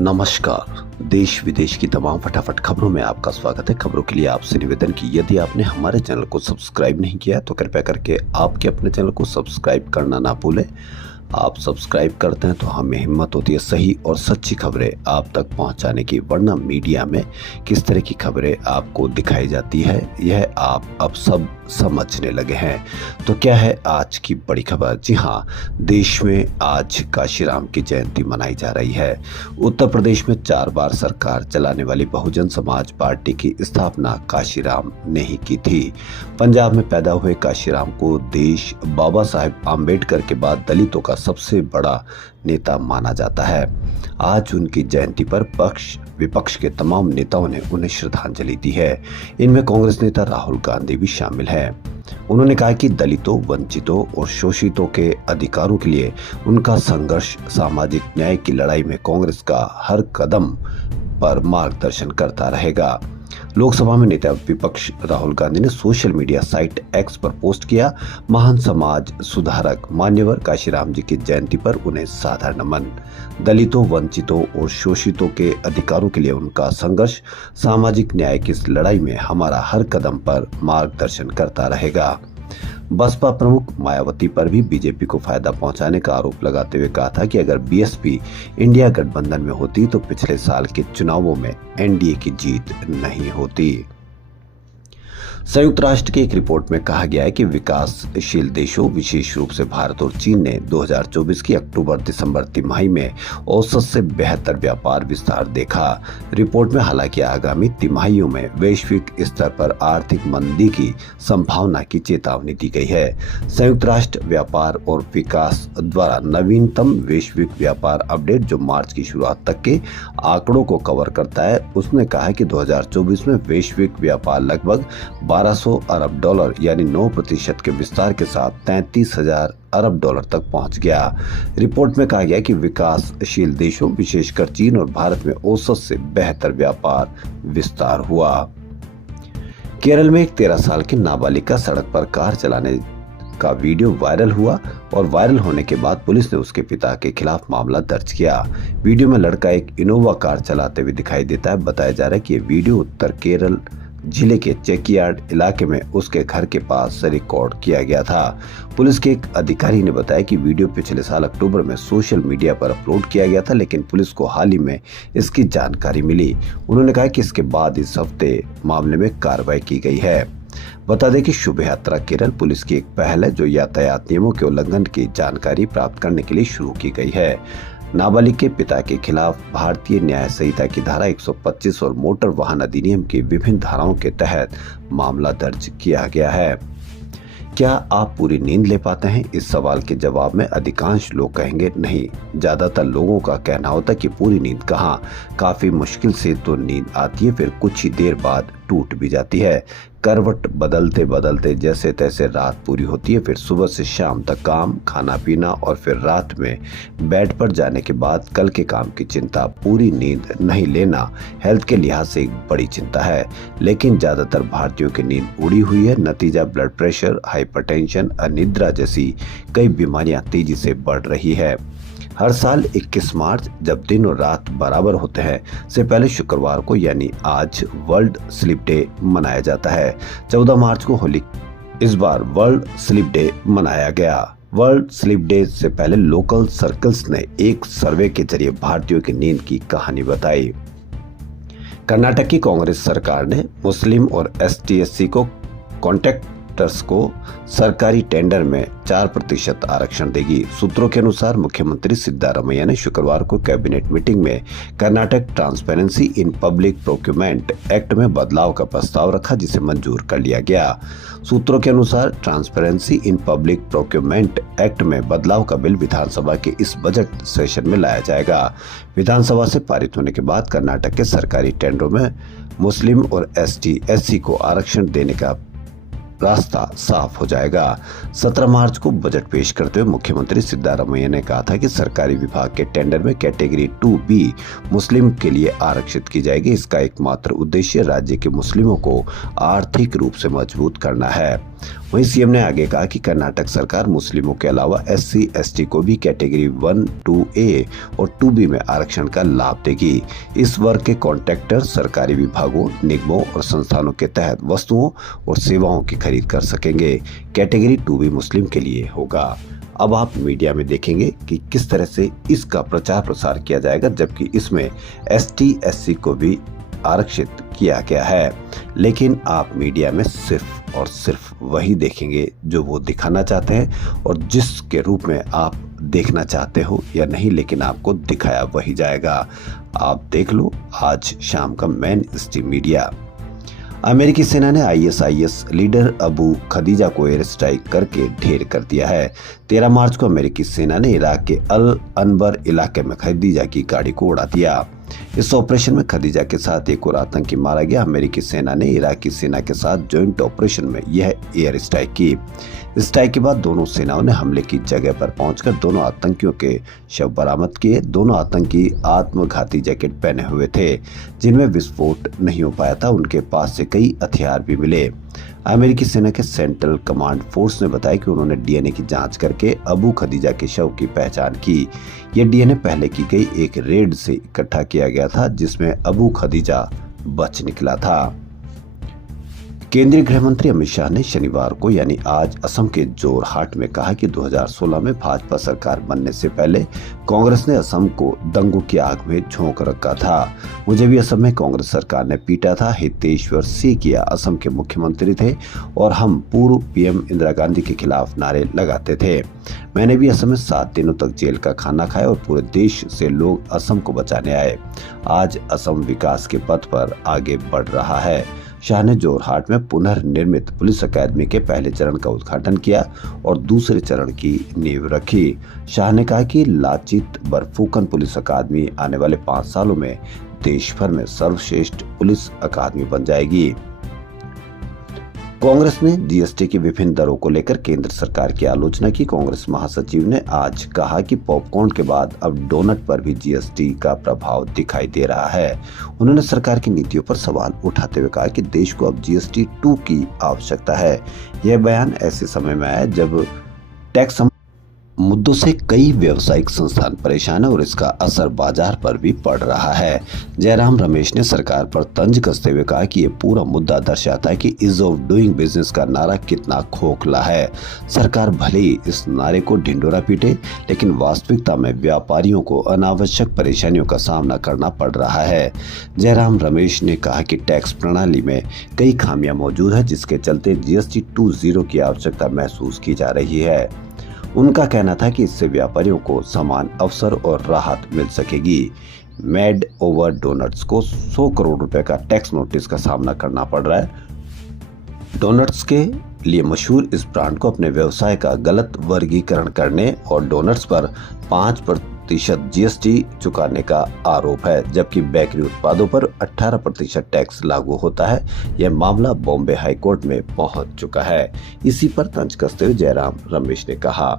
नमस्कार। देश विदेश की तमाम फटाफट खबरों में आपका स्वागत है। खबरों के लिए आपसे निवेदन कि यदि आपने हमारे चैनल को सब्सक्राइब नहीं किया तो कृपया करके आपके अपने चैनल को सब्सक्राइब करना ना भूलें। आप सब्सक्राइब करते हैं तो हमें हिम्मत होती है सही और सच्ची खबरें आप तक पहुंचाने की, वरना मीडिया में किस तरह की खबरें आपको दिखाई जाती है यह आप अब सब समझने लगे हैं। तो क्या है आज की बड़ी खबर? जी हाँ, देश में आज काशीराम की जयंती मनाई जा रही है। उत्तर प्रदेश में 4 बार सरकार चलाने वाली बहुजन समाज पार्टी की स्थापना काशीराम ने ही की थी। पंजाब में पैदा हुए काशीराम को देश बाबा साहेब आम्बेडकर के बाद दलितों का सबसे बड़ा नेता माना जाता है। आज उनकी जयंती पर पक्ष विपक्ष के तमाम नेताओं ने उन्हें श्रद्धांजलि दी है। इनमें कांग्रेस नेता राहुल गांधी भी शामिल हैं। उन्होंने कहा कि दलितों, वंचितों और शोषितों के अधिकारों के लिए उनका संघर्ष सामाजिक न्याय की लड़ाई में कांग्रेस का हर कदम पर मार्गदर्शन करता रहेगा। लोकसभा में नेता विपक्ष राहुल गांधी ने सोशल मीडिया साइट एक्स पर पोस्ट किया, महान समाज सुधारक मान्यवर काशीराम जी की जयंती पर उन्हें सादर नमन। दलितों, वंचितों और शोषितों के अधिकारों के लिए उनका संघर्ष सामाजिक न्याय की इस लड़ाई में हमारा हर कदम पर मार्गदर्शन करता रहेगा। बसपा प्रमुख मायावती पर भी बीजेपी को फायदा पहुंचाने का आरोप लगाते हुए कहा था कि अगर बीएसपी इंडिया गठबंधन में होती तो पिछले साल के चुनावों में एनडीए की जीत नहीं होती। संयुक्त राष्ट्र की एक रिपोर्ट में कहा गया है कि विकासशील देशों, विशेष रूप से भारत और चीन ने 2024 की अक्टूबर-दिसंबर तिमाही में औसत से बेहतर व्यापार विस्तार देखा। रिपोर्ट में हालांकि आगामी तिमाहियों में वैश्विक स्तर पर आर्थिक मंदी की संभावना की चेतावनी दी गई है। संयुक्त राष्ट्र व्यापार और विकास द्वारा नवीनतम वैश्विक व्यापार अपडेट, जो मार्च की शुरुआत तक के आंकड़ों को कवर करता है, उसने कहा है कि 2024 में वैश्विक व्यापार लगभग 1200 अरब डॉलर यानी 9% के विस्तार के साथ 33,000 अरब डॉलर तक पहुंच गया। रिपोर्ट में कहा गया कि विकासशील देशों, विशेषकर चीन और भारत में औसत से बेहतर व्यापार विस्तार हुआ। केरल में एक 13 साल की नाबालिग सड़क पर कार चलाने का वीडियो वायरल हुआ और वायरल होने के बाद पुलिस ने उसके पिता के खिलाफ मामला दर्ज किया। वीडियो में लड़का एक इनोवा कार चलाते हुए दिखाई देता है। बताया जा रहा है कि ये वीडियो उत्तर केरल जिले के चेकियार्ड इलाके में उसके घर के पास रिकॉर्ड किया गया था। पुलिस के एक अधिकारी ने बताया कि वीडियो पिछले साल अक्टूबर में सोशल मीडिया पर अपलोड किया गया था, लेकिन पुलिस को हाल ही में इसकी जानकारी मिली। उन्होंने कहा कि इसके बाद इस हफ्ते मामले में कार्रवाई की गई है। बता दें कि शुभ यात्रा केरल पुलिस की एक पहल है जो यातायात नियमों के उल्लंघन की जानकारी प्राप्त करने के लिए शुरू की गई है। नाबालिग के पिता के खिलाफ भारतीय न्याय संहिता की धारा 125 और मोटर वाहन अधिनियम की विभिन्न धाराओं के तहत मामला दर्ज किया गया है। क्या आप पूरी नींद ले पाते हैं? इस सवाल के जवाब में अधिकांश लोग कहेंगे नहीं। ज्यादातर लोगों का कहना होता है कि पूरी नींद कहाँ, काफी मुश्किल से तो नींद आती है, फिर कुछ ही देर बाद टूट भी जाती है। करवट बदलते बदलते जैसे तैसे रात पूरी होती है, फिर सुबह से शाम तक काम, खाना पीना और फिर रात में बेड पर जाने के बाद कल के काम की चिंता। पूरी नींद नहीं लेना हेल्थ के लिहाज से एक बड़ी चिंता है, लेकिन ज्यादातर भारतीयों की नींद उड़ी हुई है। नतीजा ब्लड प्रेशर, हाइपरटेंशन, अनिद्रा जैसी कई बीमारियां तेजी से बढ़ रही है। हर साल 21 मार्च, जब दिन और रात बराबर होते हैं, से पहले शुक्रवार को यानी आज वर्ल्ड स्लीप डे मनाया जाता है। 14 मार्च को होली, इस बार वर्ल्ड स्लीप डे मनाया गया। वर्ल्ड स्लीप डे से पहले लोकल सर्कल्स ने एक सर्वे के जरिए भारतीयों की नींद की कहानी बताई। कर्नाटक की कांग्रेस सरकार ने मुस्लिम और ST/SC को कॉन्ट्रैक्टर्स को सरकारी टेंडर में 4% आरक्षण देगी। सूत्रों के अनुसार मुख्यमंत्री सिद्धारमैया ने शुक्रवार को कैबिनेट मीटिंग में Karnataka transparency in public procurement act में बदलाव का प्रस्ताव रखा, जिसे मंजूर कर लिया गया। सूत्रों के अनुसार transparency in public procurement act में बदलाव का बिल विधानसभा के इस बजट सेशन में लाया जाएगा। विधानसभा से पारित होने के बाद कर्नाटक के सरकारी टेंडरों में मुस्लिम और ST/SC को आरक्षण देने का रास्ता साफ हो जाएगा। 17 मार्च को बजट पेश करते हुए मुख्यमंत्री सिद्धारमैया ने कहा था कि सरकारी विभाग के टेंडर में कैटेगरी 2B मुस्लिम के लिए आरक्षित की जाएगी। इसका एकमात्र उद्देश्य राज्य के मुस्लिमों को आर्थिक रूप से मजबूत करना है। वहीं सीएम ने आगे कहा कि कर्नाटक सरकार मुस्लिमों के अलावा SC ST को भी कैटेगरी 1, 2A और 2B में आरक्षण का लाभ देगी। इस वर्ग के कॉन्ट्रैक्टर सरकारी विभागों, निगमों और संस्थानों के तहत वस्तुओं और सेवाओं की खरीद कर सकेंगे। कैटेगरी 2B मुस्लिम के लिए होगा। अब आप मीडिया में देखेंगे कि किस तरह से इसका प्रचार प्रसार किया जाएगा, जबकि इसमें ST SC को भी आरक्षित किया गया है। लेकिन आप मीडिया में सिर्फ और सिर्फ वही देखेंगे जो वो दिखाना चाहते हैं और जिसके रूप में आप देखना चाहते हो या नहीं, लेकिन आपको दिखाया वही जाएगा। आप देख लो आज शाम का मेन स्ट्रीम मीडिया। अमेरिकी सेना ने ISIS लीडर अबू खदीजा को एयर स्ट्राइक करके ढेर कर दिया है। 13 मार्च को अमेरिकी सेना ने इराक के अल अनबर इलाके में खदीजा की गाड़ी को उड़ा दिया। इस ऑपरेशन में खदीजा के साथ एक और आतंकी मारा गया। अमेरिकी सेना ने इराकी सेना के साथ ज्वाइंट ऑपरेशन में यह एयर स्ट्राइक की। स्ट्राइक के बाद दोनों सेनाओं ने हमले की जगह पर पहुंचकर दोनों आतंकियों के शव बरामद किए। दोनों आतंकी आत्मघाती जैकेट पहने हुए थे जिनमें विस्फोट नहीं हो पाया था। उनके पास से कई हथियार भी मिले। अमेरिकी सेना के सेंट्रल कमांड फोर्स ने बताया कि उन्होंने DNA की जांच करके अबू खदीजा के शव की पहचान की। यह DNA पहले की गई एक रेड से इकट्ठा किया गया था जिसमें अबू खदीजा बच निकला था। केंद्रीय गृह मंत्री अमित शाह ने शनिवार को यानी आज असम के जोरहाट में कहा कि 2016 में भाजपा सरकार बनने से पहले कांग्रेस ने असम को दंगों की आग में झोंक रखा था। मुझे भी असम में कांग्रेस सरकार ने पीटा था। हितेश्वर सिंह असम के मुख्यमंत्री थे और हम पूर्व PM इंदिरा गांधी के खिलाफ नारे लगाते थे। मैंने भी असम में 7 दिनों तक जेल का खाना खाया और पूरे देश से लोग असम को बचाने आए। आज असम विकास के पथ पर आगे बढ़ रहा है। शाह ने जोरहाट में पुनर्निर्मित पुलिस अकादमी के पहले चरण का उद्घाटन किया और दूसरे चरण की नींव रखी। शाह ने कहा कि लाचित बरफुकन पुलिस अकादमी आने वाले 5 सालों में देश भर में सर्वश्रेष्ठ पुलिस अकादमी बन जाएगी। कांग्रेस ने GST की विभिन्न दरों को लेकर केंद्र सरकार की आलोचना की। कांग्रेस महासचिव ने आज कहा कि पॉपकॉर्न के बाद अब डोनट पर भी GST का प्रभाव दिखाई दे रहा है। उन्होंने सरकार की नीतियों पर सवाल उठाते हुए कहा कि देश को अब GST 2 की आवश्यकता है। यह बयान ऐसे समय में आया जब टैक्स मुद्दों से कई व्यावसायिक संस्थान परेशान है और इसका असर बाजार पर भी पड़ रहा है। जयराम रमेश ने सरकार पर तंज कसते हुए कहा कि ये पूरा मुद्दा दर्शाता है कि ईज ऑफ डूइंग बिजनेस का नारा कितना खोखला है। सरकार भले ही इस नारे को ढिंडोरा पीटे, लेकिन वास्तविकता में व्यापारियों को अनावश्यक परेशानियों का सामना करना पड़ रहा है। जयराम रमेश ने कहा कि टैक्स प्रणाली में कई खामियां मौजूद है जिसके चलते GST 2.0 की आवश्यकता महसूस की जा रही है। उनका कहना था कि इससे व्यापारियों को समान अवसर और राहत मिल सकेगी। मेड ओवर डोनट्स को 100 करोड़ रुपए का टैक्स नोटिस का सामना करना पड़ रहा है। डोनट्स के लिए मशहूर इस ब्रांड को अपने व्यवसाय का गलत वर्गीकरण करने और डोनट्स पर 5% GST चुकाने का आरोप है, जबकि बेकरी उत्पादों पर 18% टैक्स लागू होता है। यह मामला बॉम्बे हाई कोर्ट में पहुंच चुका है। इसी पर तंज कसते हुए जयराम रमेश ने कहा।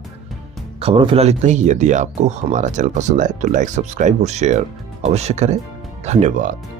खबरों फिलहाल इतना ही। यदि आपको हमारा चैनल पसंद आए तो लाइक, सब्सक्राइब और शेयर अवश्य करें। धन्यवाद।